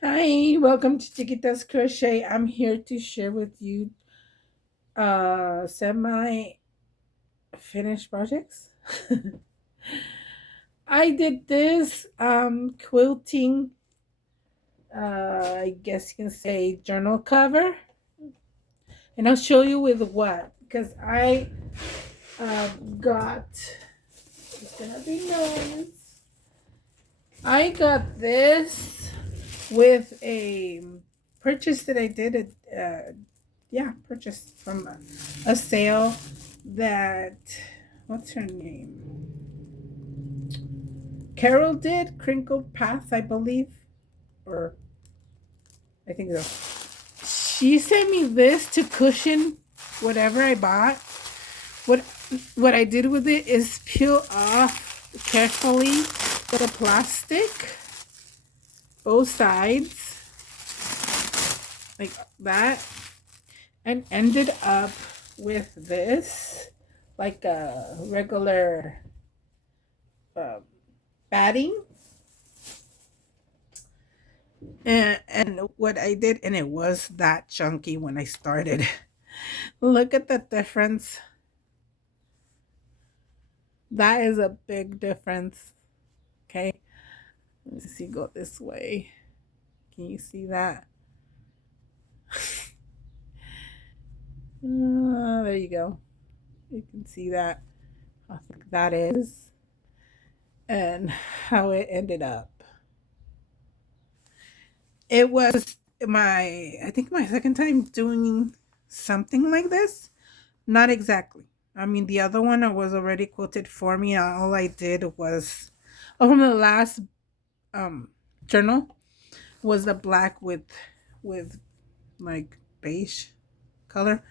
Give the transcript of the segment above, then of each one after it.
Hi, welcome to Chiquita's Crochet. I'm here to share with you semi finished projects. I did this quilting I guess you can say journal cover, and I'll show you with what, because I got it's gonna be nice. I got this with a purchase that I did at yeah, purchased from a sale that, what's her name? Carol did, Crinkled Path, I believe, or I think so. She sent me this to cushion whatever I bought. What what I did with it is peel off carefully the plastic, both sides, like that, and ended up with this, like a regular uh, batting. And what I did, and it was that chunky when I started. Look at the difference. That is a big difference. Okay. Let's see, go this way. Can you see that? There you go. You can see that. How thick that is. And how it ended up. It was I think my second time doing something like this. Not exactly. I mean, the other one was already quilted for me. All I did was, oh, from the last um journal, was the black with like beige color.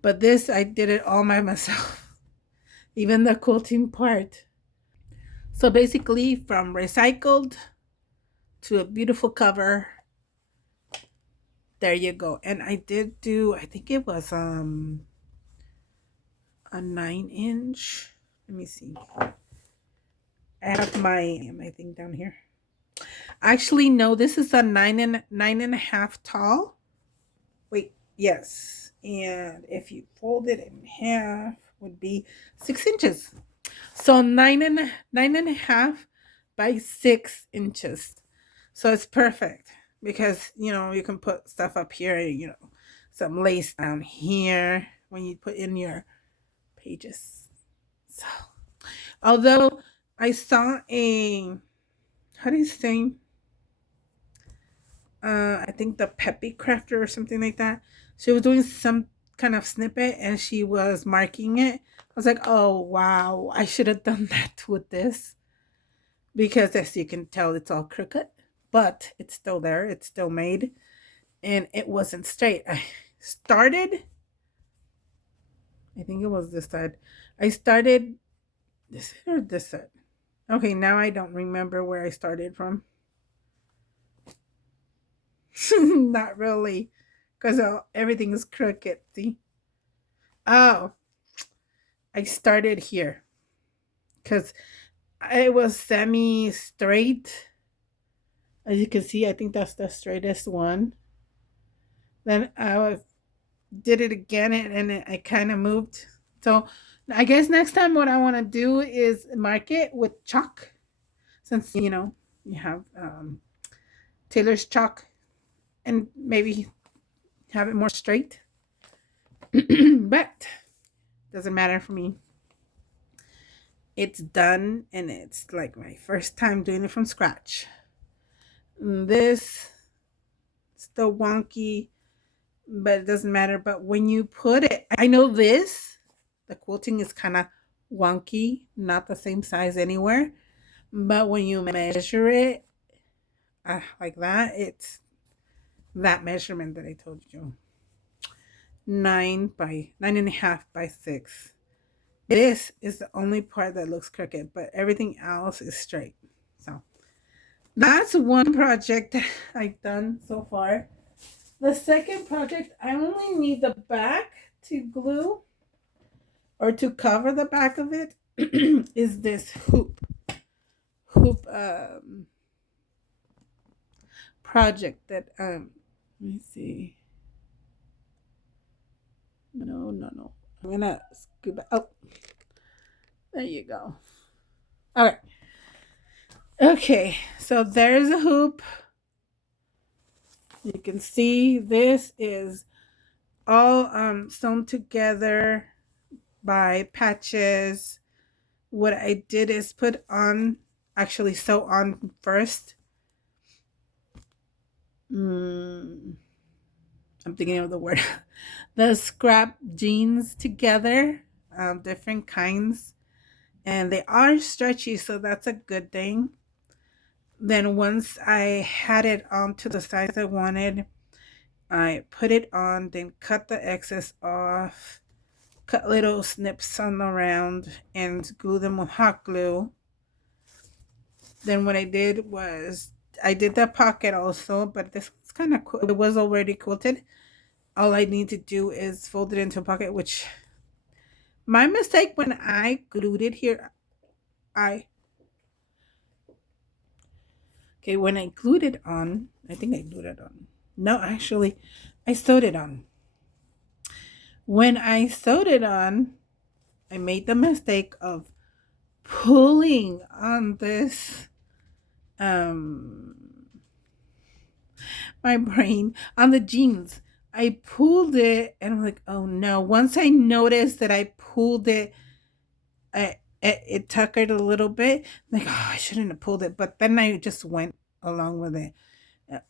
But this, I did it all by myself, even the quilting part. So basically, from recycled to a beautiful cover, there you go. And I did do, I think it was a 9 inch. Let me see. I have my thing down here. Actually, no, this is a nine and a half tall. Wait, yes. And if you fold it in half, would be 6 inches. So nine and a half by 6 inches. So it's perfect because you can put stuff up here, some lace down here when you put in your pages. So although I saw a, how do you say, I think the Peppy Crafter or something like that. She was doing some kind of snippet and she was marking it. I was like, oh wow, I should have done that with this, because as you can tell, it's all crooked, but it's still there. It's still made, and it wasn't straight. I started. I think it was this side. I started this side or this side. Okay, now I don't remember where I started from. Not really, because everything is crooked. See? Oh, I started here because it was semi straight. As you can see, I think that's the straightest one. Then I did it again, and I kind of moved. So I guess next time what I want to do is mark it with chalk, since you have Taylor's chalk, and maybe have it more straight. But doesn't matter for me. It's done, and it's like my first time doing it from scratch. This still wonky, but it doesn't matter. But when you put it, I know the quilting is kind of wonky, not the same size anywhere. But when you measure it like that, it's that measurement that I told you, 9 and a half by 6. This is the only part that looks crooked, but everything else is straight. So that's one project that I've done so far. The second project, I only need the back to glue, or to cover the back of it, is this hoop. project that let me see. No. I'm gonna scoop it. Oh, there you go. All right. Okay, so there's a hoop. You can see this is all sewn together by patches. What I did is actually sew on first. I'm thinking of the word. The scrap jeans together, different kinds, and they are stretchy, so that's a good thing. Then once I had it on to the size I wanted, I put it on, then cut the excess off, cut little snips on the round, and glue them with hot glue. Then what I did was I did the pocket also, but this was kind of cool. It was already quilted. All I need to do is fold it into a pocket, which my mistake when I glued it here, when I glued it on, I think I glued it on. No, actually, I sewed it on. When I sewed it on, I made the mistake of pulling on this um my brain on the jeans. I pulled it and I'm like, oh no. Once I noticed that I pulled it, it tuckered a little bit. I'm like, oh, I shouldn't have pulled it. But then I just went along with it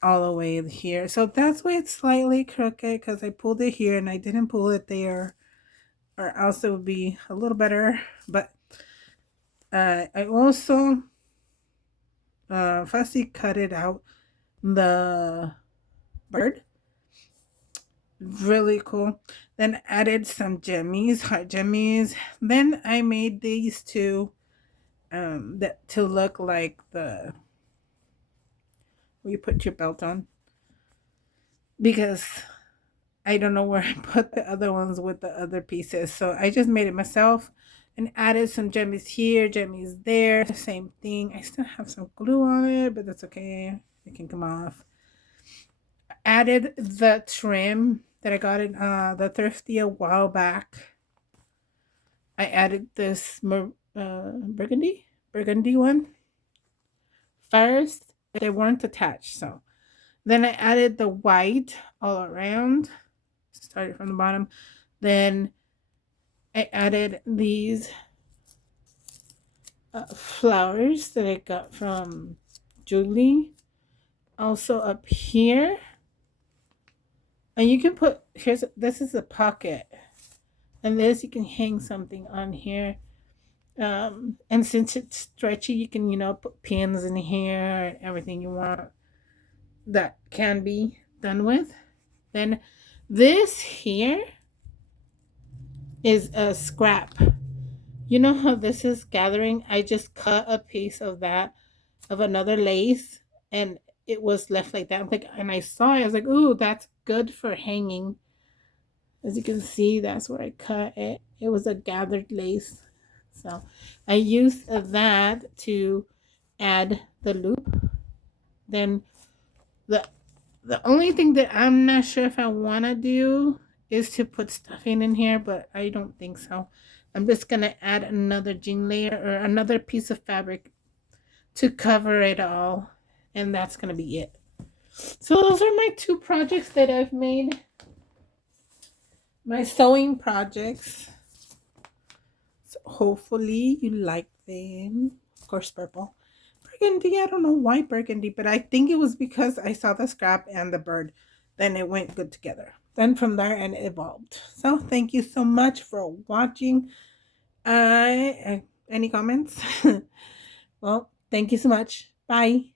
all the way here. So that's why it's slightly crooked because I pulled it here and I didn't pull it there, or else it would be a little better. But I also fussy cut it out, the bird. Really cool. Then added some jemmies, heart jemmies. Then I made these two that to look like the where you put your belt on, because I don't know where I put the other ones with the other pieces. So I just made it myself and added some jemmies here, jemmies there. Same thing. I still have some glue on it, but that's okay. It can come off. Added the trim that I got in the thrifty a while back. I added this burgundy one first. They weren't attached, so then I added the white all around. Started from the bottom. Then I added these flowers that I got from Julie. Also up here. And you can put, this is a pocket. And this, you can hang something on here. And since it's stretchy, you can, put pins in here and everything you want that can be done with. Then this here is a scrap. You know how this is gathering? I just cut a piece of that, of another lace, and it was left like that. I'm like, and I saw it, I was like, ooh, that's good for hanging. As you can see, that's where I cut it. It was a gathered lace. So I used that to add the loop. Then the only thing that I'm not sure if I want to do is to put stuffing in here, but I don't think so. I'm just going to add another jean layer or another piece of fabric to cover it all. And that's going to be it. So those are my two projects that I've made. My sewing projects. So hopefully you like them. Of course, purple. Burgundy, I don't know why burgundy, but I think it was because I saw the scrap and the bird. Then it went good together. Then from there and it evolved. So thank you so much for watching. Any comments? Well, thank you so much. Bye.